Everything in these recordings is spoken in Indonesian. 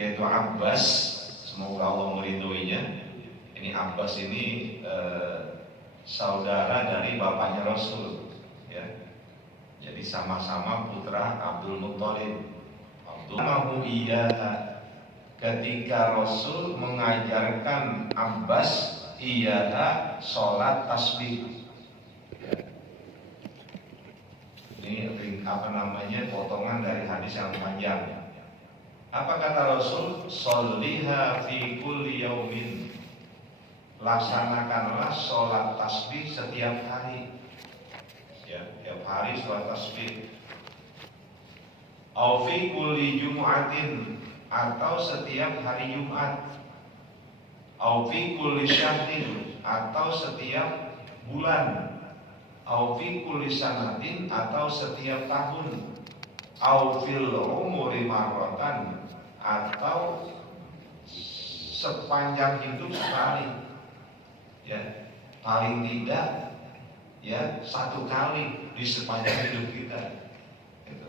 yaitu Abbas, semoga Allah meridhoinya. Ini Abbas ini saudara dari bapaknya Rasul, ya. Jadi sama-sama putra Abdul Muthalib. Abdul iya ketika Rasul mengajarkan Abbas iya sholat tasbih. Ini potongan dari hadis yang panjang. Apa kata Rasul? Sholliha fi kulli yaumin. Laksanakanlah sholat tasbih setiap hari. Ya, setiap hari sholat tasbih. Au fi kulli jumu'atin, atau setiap hari Jumat. Au fi kulli syahrin, atau setiap bulan. Au fi kulli sanatin, atau setiap tahun. Au fil umuri marratan, atau sepanjang hidup sekali. Ya, paling tidak ya 1 kali di sepanjang hidup kita. Gitu.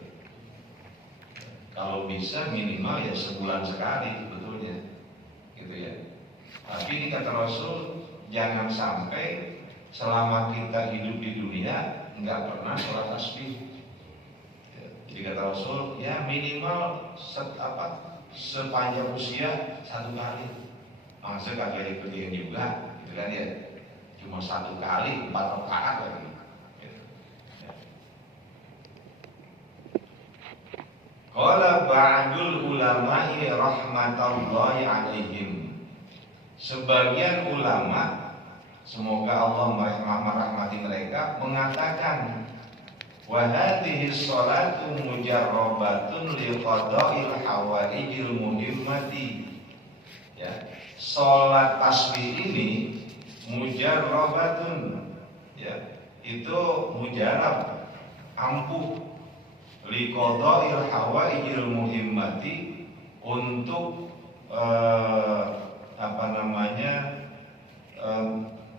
Kalau bisa minimal ya sebulan sekali sebetulnya, gitu ya. Tapi ini kata Rasul, jangan sampai selama kita hidup di dunia nggak pernah sholat tasbih. Ya, jadi kata Rasul, ya minimal sepanjang usia 1 kali. Masa kagak dikerjain juga, gitu kan ya? Cuma 1 kali 4 rakaat lagi. Qala ba'dul ulama'i rahmatullahi alaihim. Sebagian ulama, semoga Allah merahmati mereka, mengatakan wa hadhihi sholatu mujarrabatun li qada'il hawaijil muhimmati. Ya, sholat tasbih ini mujarrabatun, ya, itu mujarab, ampuh, li qada'il hawaijil muhimmati, untuk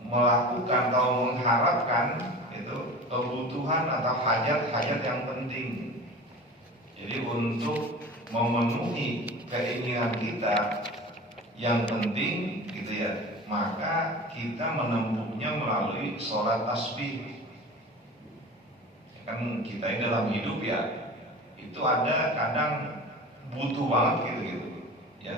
melakukan atau mengharapkan itu kebutuhan atau hajat-hajat yang penting. Jadi untuk memenuhi keinginan kita yang penting, gitu ya, maka kita menempuhnya melalui sholat tasbih. Kan kita ini dalam hidup ya, itu ada kadang butuh banget gitu ya.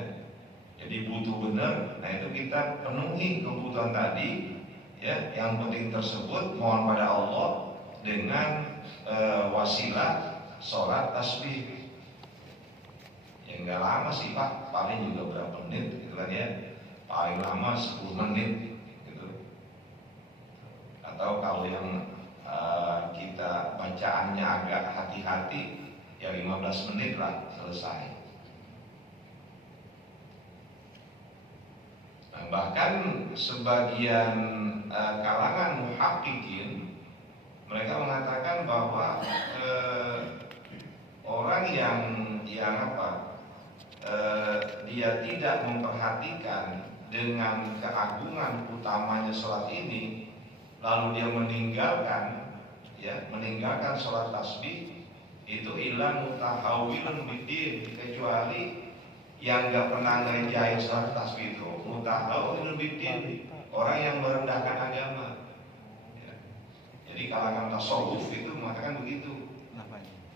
Jadi butuh benar. Nah itu kita penuhi kebutuhan tadi, ya, yang penting tersebut, mohon pada Allah dengan wasilah sholat tasbih. Ya nggak lama sih Pak, paling juga berapa menit gitu kan ya, paling lama 10 menit gitu. Atau kalau yang kita bacaannya agak hati-hati, ya 15 menit lah selesai. Nah, bahkan sebagian kalangan muhaqqiqin, mereka mengatakan bahwa orang yang dia tidak memperhatikan dengan keagungan utamanya sholat ini, lalu dia meninggalkan sholat tasbih, itu ilan mutahawilun bidin, kecuali yang nggak pernah ngerjain sholat tasbih itu mutahawilun bidin, orang yang merendahkan agama. Ya. Jadi kalangan tasawuf itu mengatakan begitu,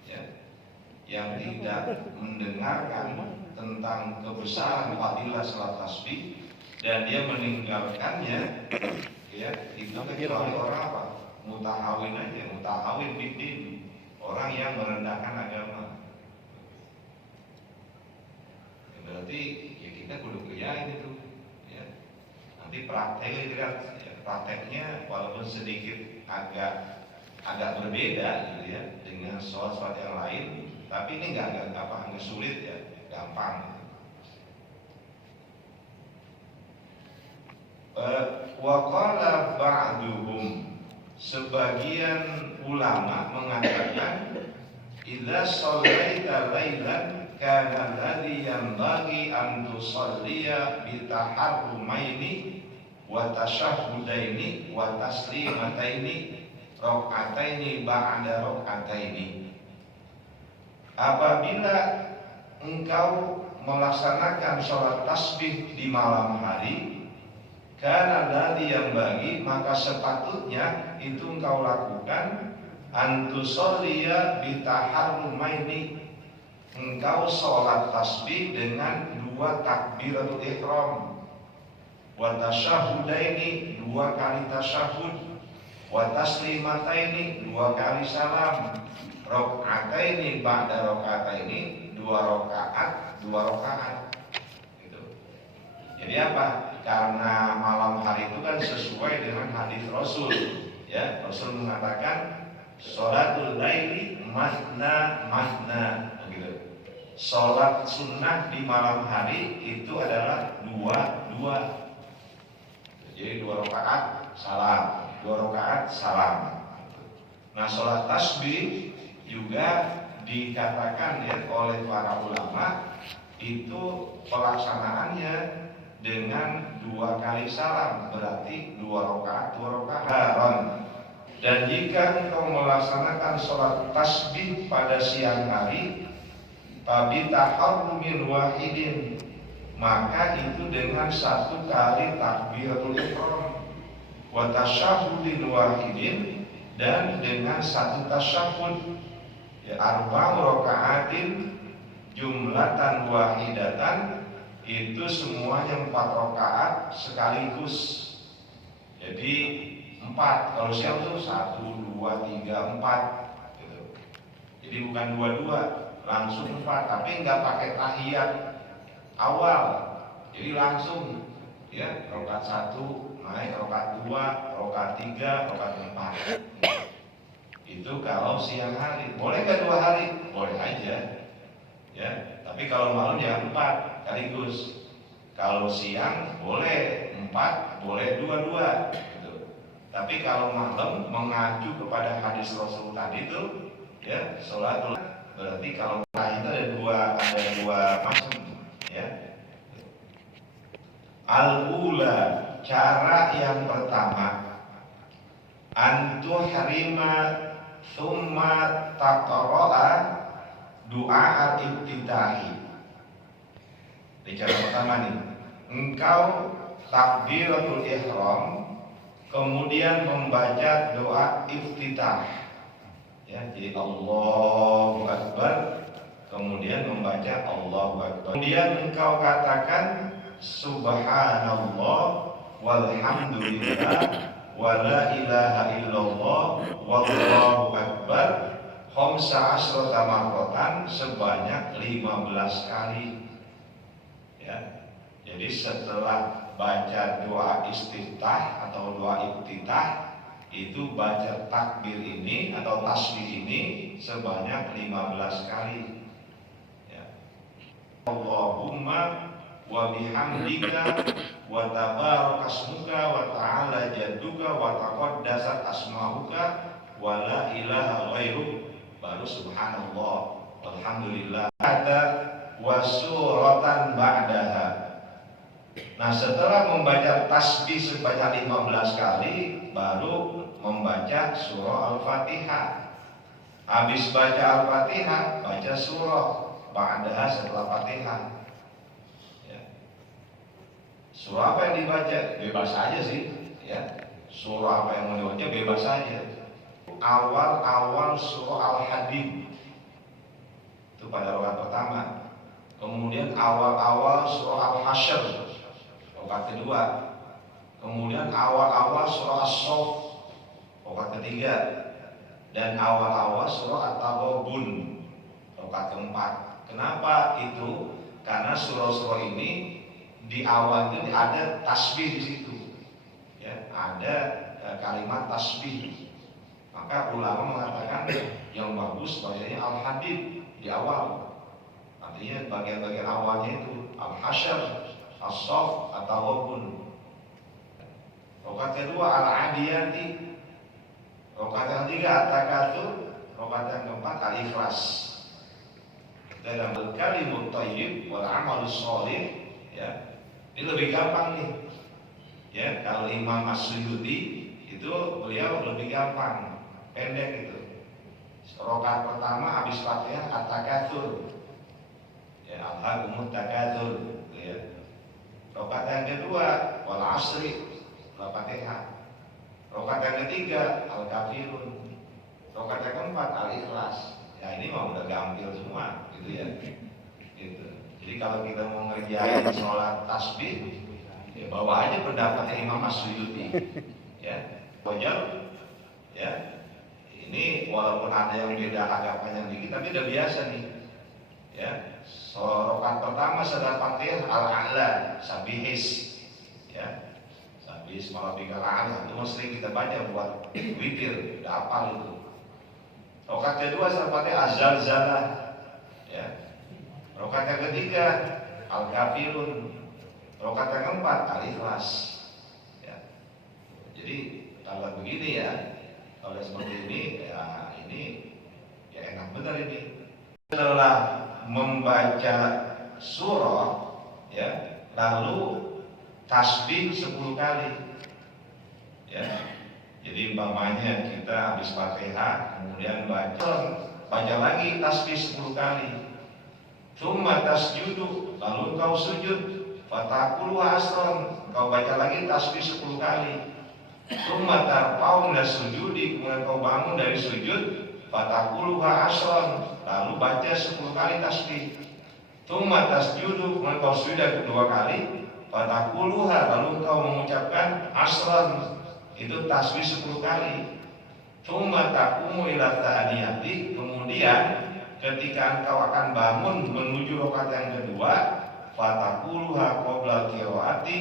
ya, yang tidak mendengarkan tentang kebesaran fadilah sholat tasbih dan dia meninggalkannya, ya, itu kecuali orang apa? Mutahawin aja, mutahawin bidin, orang yang merendahkan agama. Ya, berarti ya kita kudu kerjain itu, ya. Nanti prakteknya walaupun sedikit agak berbeda gitu ya dengan sholat yang lain, tapi ini nggak sulit ya, gampang. Wa qala ba'duhum, sebagian ulama mengatakan idza shallaita lailan kana alladhi yanbaghi an tusalliya bi taharrumaini wa tashahhudaini wa taslimataini rakaataini ba'da rakaataini. Apabila engkau melaksanakan sholat tasbih di malam hari, karena dari yang bagi maka sepatutnya itu engkau lakukan antusolliya bitaharrumaini, engkau sholat tasbih dengan dua takbiratul ihram, wa tasyahudaini, dua kali tasyahud, wa taslimataini, dua kali salam, rakaataini ba'da rakaataini, dua rakaat gitu. Jadi apa? Karena malam hari itu kan sesuai dengan hadis Rasul, ya. Rasul mengatakan sholatul laili masna masna, begitu. Sholat sunnah di malam hari itu adalah dua. Jadi 2 rakaat salam, 2 rakaat salam. Nah, sholat tasbih juga dikatakan ya oleh para ulama itu pelaksanaannya dengan 2 kali salam, berarti 2 rakaat. Dan jika engkau melaksanakan sholat tasbih pada siang hari, tabi taharrumin wahidin, maka itu dengan 1 kali takbiratul ihram, wa tasyahudin wahidin, dan dengan 1 tasyahud, ya, 4 rakaatin jumlatan wahidatan, itu semuanya 4 rakaat sekaligus. Jadi 4, kalau siang itu 1, 2, 3, 4 gitu. Jadi bukan 2, langsung 4, tapi nggak pakai tahiyat awal. Jadi langsung ya, rakaat 1 naik rakaat 2, rakaat 3, rakaat 4. Itu kalau siang hari. Boleh nggak 2 hari? Boleh aja. Ya, tapi kalau malam ya 4 sekaligus. Kalau siang boleh 4, boleh 2 gitu. Tapi kalau malam mengacu kepada hadis Rasul tadi itu, ya, sholatul, berarti kalau itu ada dua macam, ya. Al-ula, cara yang pertama, antu harima summa taqra'a doa al-ibtidahi. Di cara pertama nih, engkau takbiratul ihram, kemudian membaca doa iftitah, ya. Jadi Allahu Akbar, kemudian membaca Allahu Akbar, kemudian engkau katakan subhanallah walhamdulillah wala ilaha illallah wallahu akbar khamsa asrata marratan, sebanyak 15 kali. Ya. Jadi setelah baca doa istiftah atau doa iftitah, itu baca takbir ini atau tasbih ini sebanyak 15 kali. Ya. Allahumma wa bihamdika wa tabarakasmuka wa ta'ala jadduka wa taqaddasat asma'uka wa la ilaha ghairuk, baru subhanallah walhamdulillah ada wa suratan ba'daha. Nah, setelah membaca tasbih sebanyak 15 kali, baru membaca surah Al-Fatihah. Habis baca Al-Fatihah, baca surah ba'daha setelah Fatihah. Surah apa yang dibaca? Bebas saja sih, ya. Surah apa yang mau dibaca bebas saja. Awal surah Al-Hadid itu pada rakaat pertama. Kemudian awal surah Al-Hasyr rakaat kedua. Kemudian awal surah As-Saff rakaat ketiga. Dan awal surah At-Taghabun rakaat keempat. Kenapa itu? Karena surah-surah ini di awal itu ada tasbih di situ, ya, ada kalimat tasbih. Maka ulama mengatakan yang bagus bacanya Al-Hadid di awal. Artinya bagian-bagian awalnya itu Al-Hasyr, As-Saff, At-Taghabun. Rakaat kedua Al-Adiyati, rakaat yang ketiga At-Takatsur, rakaat yang keempat Al-Ikhlas. Dalam al-kalimut thayyib wal amalus shalih, ya. Ini lebih gampang nih, ya. Kalau Imam As-Suyuti itu beliau lebih gampang, pendek itu. Rakaat pertama habis Fatihah At-Takatsur, ya. Ya, alhaakumut takatsur, gitu ya. Rakaat yang kedua wal asri, Al-Fatihah. Rakaat yang ketiga Al-Kafirun. Rakaat yang keempat Al-Ikhlas. Ya ini mah udah gampil semua, gitu ya. Gitu. Jadi kalau kita mau ngerjain sholat tasbih, ya bawa aja pendapatnya Imam As-Suyuti. Ya, wajar. Ya, ini walaupun ada yang beda agak panjang dikit, tapi udah biasa nih. Ya, rakaat pertama setelah Fatihah Al-A'la, Sabihis. Ya, Sabihis Malabikal A'la itu sering kita baca buat witir, udah hafal itu. Rakaat kedua setelah Fatihah Az-Zalzalah. Ya. Rakaat yang ketiga Al-Kafirun. Rakaat yang keempat Al-Ikhlas. Ya. Jadi kalau begini ya, kalau seperti ini ya ini ya enak benar ini. Setelah membaca surah ya, lalu tasbih 10 kali. Ya. Jadi umpamanya kita habis Fatihah kemudian baca lagi tasbih 10 kali. Tsumma tasjudu, lalu engkau sujud, fataqulu asron, engkau baca lagi tasbih 10 kali. Tsumma tarfa'u min sujudi, kemudian engkau bangun dari sujud, fataqulu asron, lalu baca 10 kali tasbih. Tsumma tasjudu, kemudian engkau sujud kedua kali, fataqulu, lalu engkau mengucapkan asron, itu tasbih 10 kali. Tsumma taqumu ila ta'niyati, kemudian ketika engkau akan bangun menuju rakaat yang kedua, fataquluha qabla qiraati,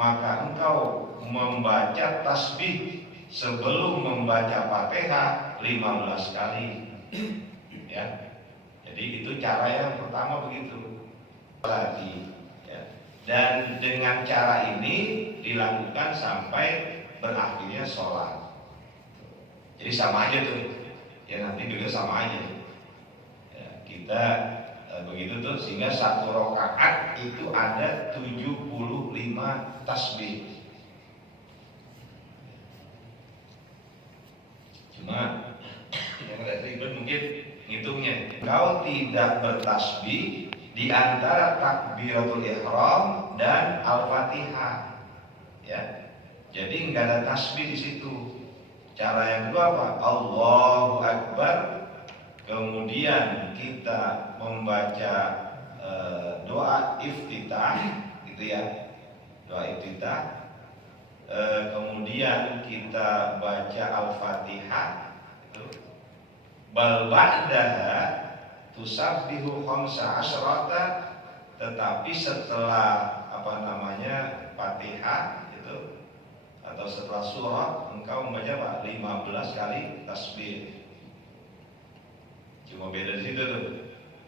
maka engkau membaca tasbih sebelum membaca Fatihah 15 kali. Ya. Jadi itu cara yang pertama begitu. Lagi ya. Dan dengan cara ini dilakukan sampai berakhirnya sholat. Jadi sama aja tuh. Ya nanti juga sama aja. Kita begitu tuh, sehingga satu rakaat itu ada 75 tasbih. Cuma yang agak ribet mungkin ngitungnya. Kau tidak bertasbih di antara takbiratul ihram dan Al-Fatihah. Ya. Jadi enggak ada tasbih di situ. Cara yang kedua apa? Allahu Akbar. Kemudian kita membaca doa iftitah, gitu ya, doa iftitah. Kemudian kita baca Al-Fatihah. Bal ba'daha tusabbihu khamsa asyrata, tetapi setelah Fatihah itu atau setelah surah engkau membaca 15 kali tasbih. Cuma beda di situ tuh.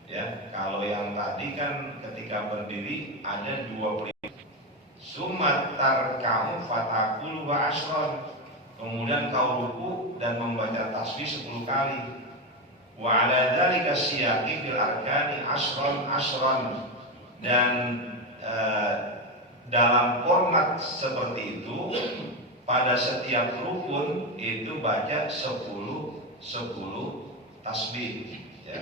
Ya, kalau yang tadi kan ketika berdiri ada 20. Sumat tarkamu fataqulu wa asron. Kemudian kau ruku dan membaca tasbih 10 kali. Wa ala dzalika siyaqi fil arkani asron. Dan dalam format seperti itu pada setiap rukun itu baca 10 tasbih ya.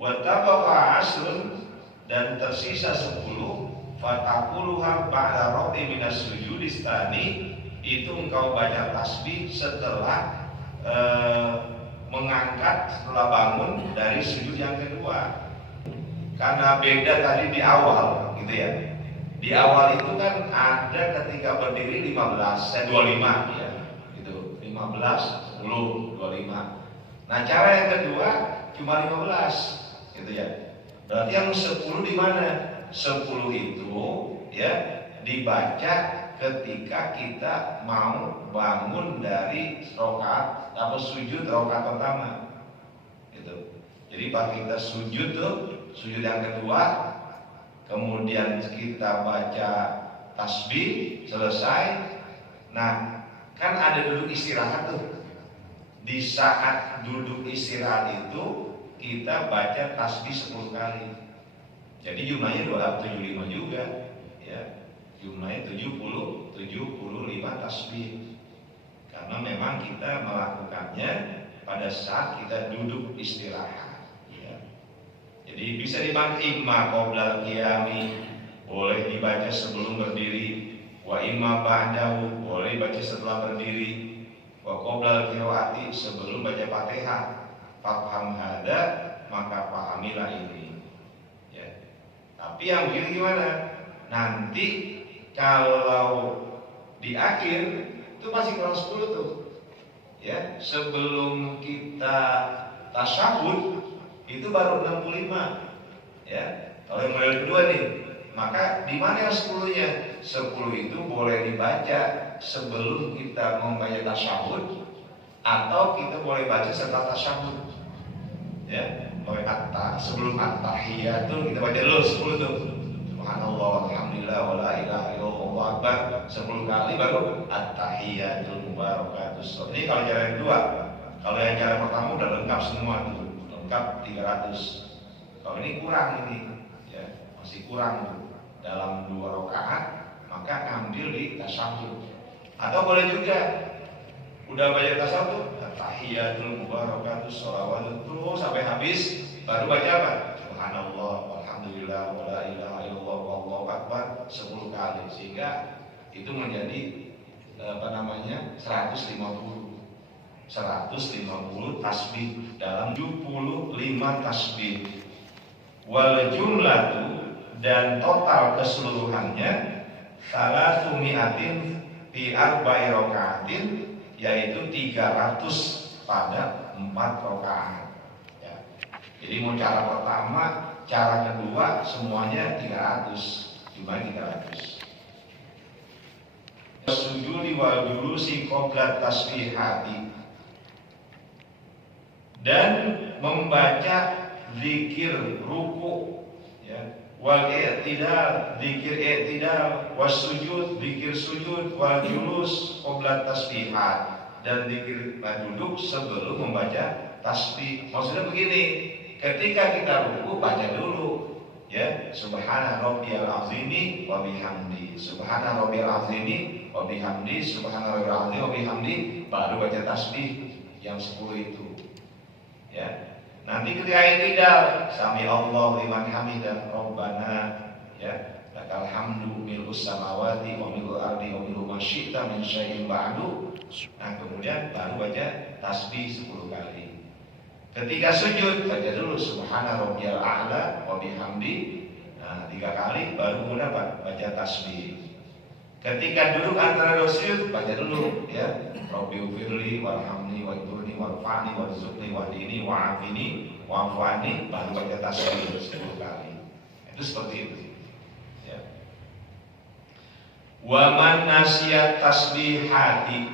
Wa tabaqa asrun, dan tersisa 10, fataquluha ba'da rafi minas sujudis tsani, itu engkau baca tasbih setelah mengangkat, setelah bangun dari sujud yang kedua. Karena beda tadi di awal gitu ya. Di awal itu kan ada ketika berdiri 25 ya. Gitu. 15, 10, 25. Nah, cara yang kedua cuma 15, gitu ya. Berarti yang 10 di mana? 10 itu ya dibaca ketika kita mau bangun dari rakaat atau sujud rakaat pertama. Gitu. Jadi pas kita sujud tuh, sujud yang kedua, kemudian kita baca tasbih selesai. Nah, kan ada duduk istirahat tuh. Di saat duduk istirahat itu kita baca tasbih 10 kali. Jadi jumlahnya 275 juga ya. Jumlahnya 75 tasbih. Karena memang kita melakukannya pada saat kita duduk istirahat ya. Jadi Jadi bisa dibaca imma qoblal qiyami, boleh dibaca sebelum berdiri, wa imma ba'dahu, boleh baca setelah berdiri, wa qoblal qiraati, sebelum baca Fatihah. Fafham hada, maka pahamilah ini. Ya. Tapi yang begini gimana? Nanti kalau di akhir itu masih kurang 10 tuh. Ya, sebelum kita tasyahud itu baru 65. Ya, kalau yang model kedua nih, maka di mana yang 10-nya? 10 itu boleh dibaca sebelum kita membaca tasyahud atau kita boleh baca setelah tasyahud. Ya, sebelum at-tahiyatul kita baca dulu 10 tuh. Subhanallah, alhamdulillah, wala ilaha illallah, Allahu akbar 10 kali baru at-tahiyatul mubarakatus. Ini kalau cara yang kedua. Kalau yang cara pertama udah lengkap semua tuh, lengkap 300. Kalau ini kurang ini, ya masih kurang tuh. Dalam 2 rakaat maka ngambil di tasyahud. Atau boleh juga udah baca tasyahud, tahiyatul mubarakatus sholawat terus sampai habis baru baca apa? Subhanallah, walhamdulillah, wala ilaha illallah, wallahu akbar 10 kali, sehingga itu menjadi 150 tasbih dalam 75 tasbih. Wal jumlatu, dan total keseluruhannya salatu mi'atin fi arba'i raka'atin, yaitu 300 pada 4 rakaat. Ya. Jadi mau cara pertama, cara kedua semuanya 300, cuma 300. Sujudi wal julusi qabla tasbihati, dan membaca zikir ruku, ya, wal i'tidal, zikir i'tidal, was sujud, zikir sujud, wal julus qabla tasbihat, dan zikir duduk sebelum membaca tasbih. Maksudnya begini, ketika kita ruku baca dulu, ya, subhana rabbiyal azimi wa bihamdi, subhana rabbiyal azimi wa bihamdi, subhana rabbiyal azimi wa bihamdi, baru baca tasbih yang 10 itu. Ya. Nanti ketika i'tidal, sami Allahu liman hamidah, rabbana, ya, lakal hamdu mil'us samawati wa mil'ul ardi wa mil'u ma syi'ta min syai'in ba'du. Nah, kemudian baru baca tasbih 10 kali. Ketika sujud baca dulu subhana rabbiyal a'la wa bihamdi. Nah, 3 kali baru kemudian baca tasbih. Ketika duduk antara sujud baca dulu, ya, Rabbighfirli warhamni waghfirli warfa'ni warzuqni wahdini wa'afini wa'afani, baru baca tasbih 10 kali. Itu seperti itu. Ya. Wa man nasiya tasbihati,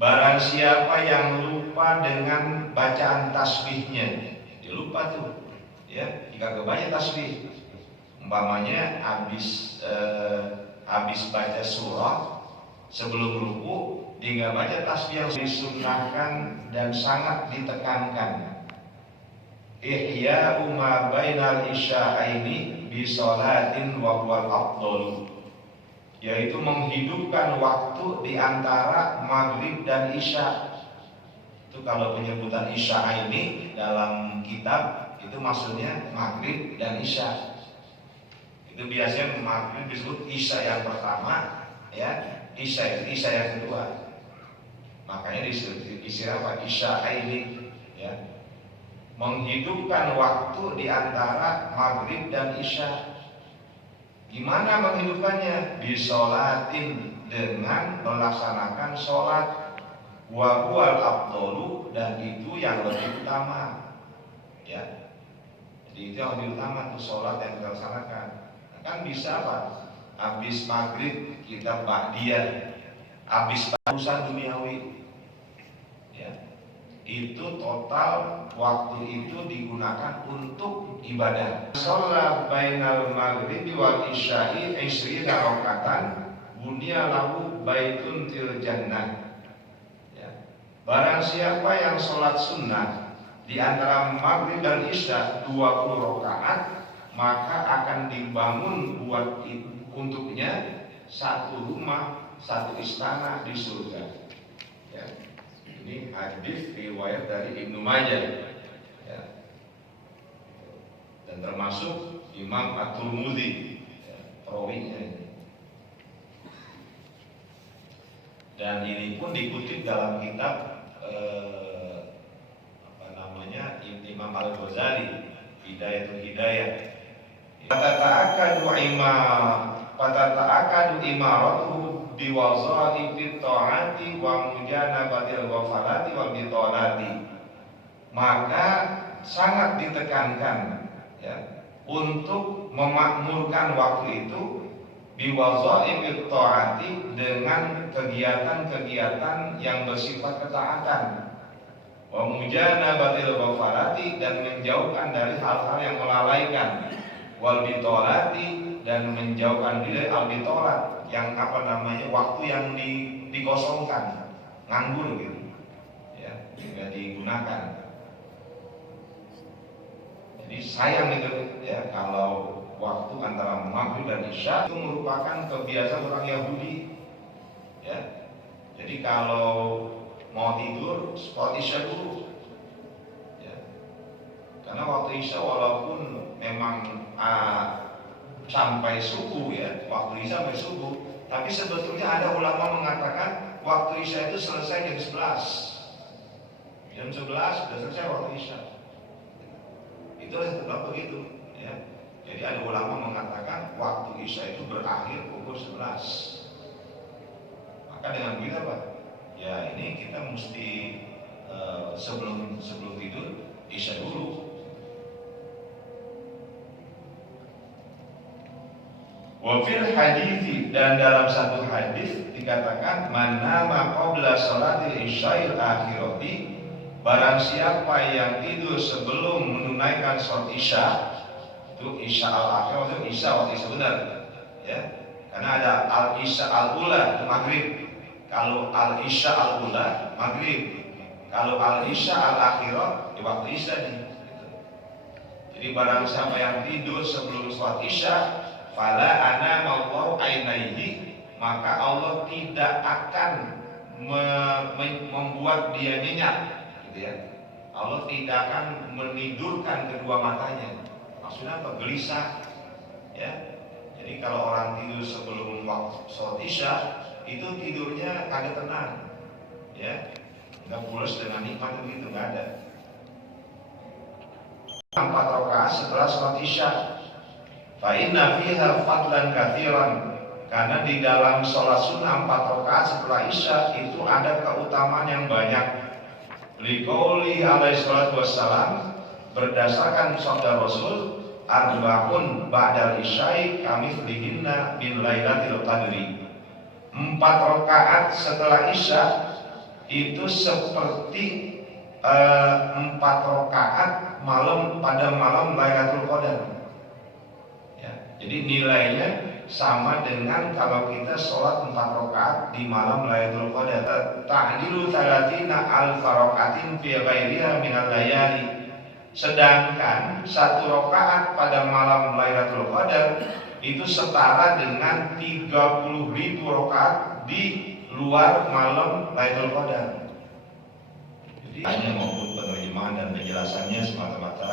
barang siapa yang lupa dengan bacaan tasbihnya, dia lupa tuh, ya, jika kebaca tasbih, umpamanya habis baca surah sebelum ruku, dia nggak baca tasbih yang disunnahkan dan sangat ditekankan. Ihya ma bainal isya'aini bi sholatin wa huwal afdhalu, yaitu menghidupkan waktu di antara maghrib dan isya. Itu kalau penyebutan isya ini dalam kitab itu maksudnya maghrib dan isya. Itu biasanya maghrib disebut isya yang pertama, ya, isya itu isya yang kedua. Makanya disebut isya apa? Isya ini, ya, menghidupkan waktu di antara maghrib dan isya. Gimana menghidupkannya? Bisolatin, dengan melaksanakan sholat. Wa huwal afdhalu, dan itu yang lebih utama, ya. Jadi itu yang lebih utama tuh sholat yang kita laksanakan. Nah, kan bisa apa? Habis maghrib kita ba'diyah, habis urusan duniawi, ya. Itu total waktu itu digunakan untuk ibadah. Sholat bainal maghribi wal isya'i 20 rakatan bunya lahu baitun fil jannah. Ya. Barang siapa yang sholat sunnah di antara maghrib dan isya 20 rakaat, maka akan dibangun buat untuknya satu rumah, satu istana di surga. Ya. Ini hadis riwayat dari Ibnu Majah. Ya. dan termasuk Imam At-Tirmidzi, perawinya ini. Dan ini pun dikutip dalam kitab Imam Al-Ghazali, Hidayatul Hidayah. Fatata'akadu imaratuhu biwazaifi ta'ati wa mujanabatil ghafalati wal bitalati. Maka sangat ditekankan ya, untuk memakmurkan waktu itu biwazaifi ta'ati dengan kegiatan-kegiatan yang bersifat ketaatan, wa mujanabatil ghafalati dan menjauhkan dari hal-hal yang melalaikan, wal bitolati dan menjauhkan diri al bitolat yang waktu yang dikosongkan, nganggur gitu ya, tidak digunakan. Jadi sayang itu ya kalau waktu antara maghrib dan isya itu merupakan kebiasaan orang Yahudi ya. Jadi kalau mau tidur sholat isya dulu ya. Karena waktu isya walaupun memang sampai subuh ya, waktu isya sampai subuh, tapi sebetulnya ada ulama mengatakan waktu isya itu selesai jam 11. Jam 11 sudah selesai waktu isya. Itu tetap begitu ya. Jadi ada ulama mengatakan waktu isya itu berakhir pukul 11. Maka dengan begitu apa? Ya ini kita mesti sebelum tidur isya dulu. Wa fil hadits, dan dalam satu hadis dikatakan man nama qabla salatil isya'il akhirati, barang siapa yang tidur sebelum menunaikan salat isya, itu isya al-akhir itu isya waktu isya benar ya. Karena ada al-isya al-ula itu maghrib. Kalau al-isya al-ula maghrib, kalau al-isya al-akhirah di waktu isya nih. Jadi barang siapa yang tidur sebelum sholat isya, fala anamallahu ainaihi, maka Allah tidak akan membuat dia nyenyak, gitu ya. Allah tidak akan menidurkan kedua matanya. Maksudnya apa? Gelisah, ya. Jadi kalau orang tidur sebelum waktu sholat isya, itu tidurnya kagak tenang, ya, nggak pulas dengan nikmat begitu, nggak ada. 4 rakaat setelah sholat isya, fa inna fiha fadlan katsiran, karena di dalam sholat sunnah 4 rakaat setelah isya itu ada keutamaan yang banyak. Liqauli alaihi salatu wassalam, berdasarkan sabda Rasul, arba'un ba'dal isya'i kamitslihinna min lailatul qadri. 4 rakaat setelah isya itu seperti 4 rakaat malam pada malam Lailatul Qadar. Ya, jadi nilainya sama dengan kalau kita sholat 4 rakaat di malam Lailatul Qadar. Ta'dilu 30 alf rakaatin fi ghairiha minal layali. Sedangkan 1 rakaat pada malam Lailatul Qadar itu setara dengan 30.000 rakaat di luar malam Lailatul Qadar. Jadi hanya maupun penerjemahan dan penjelasannya semata-mata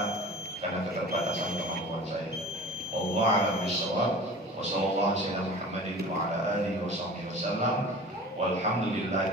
karena keterbatasan kemampuan saya. Wallahu a'lam bishawab. Wassallallahu ala Muhammadin wa ala alihi wasallam. Walhamdulillah.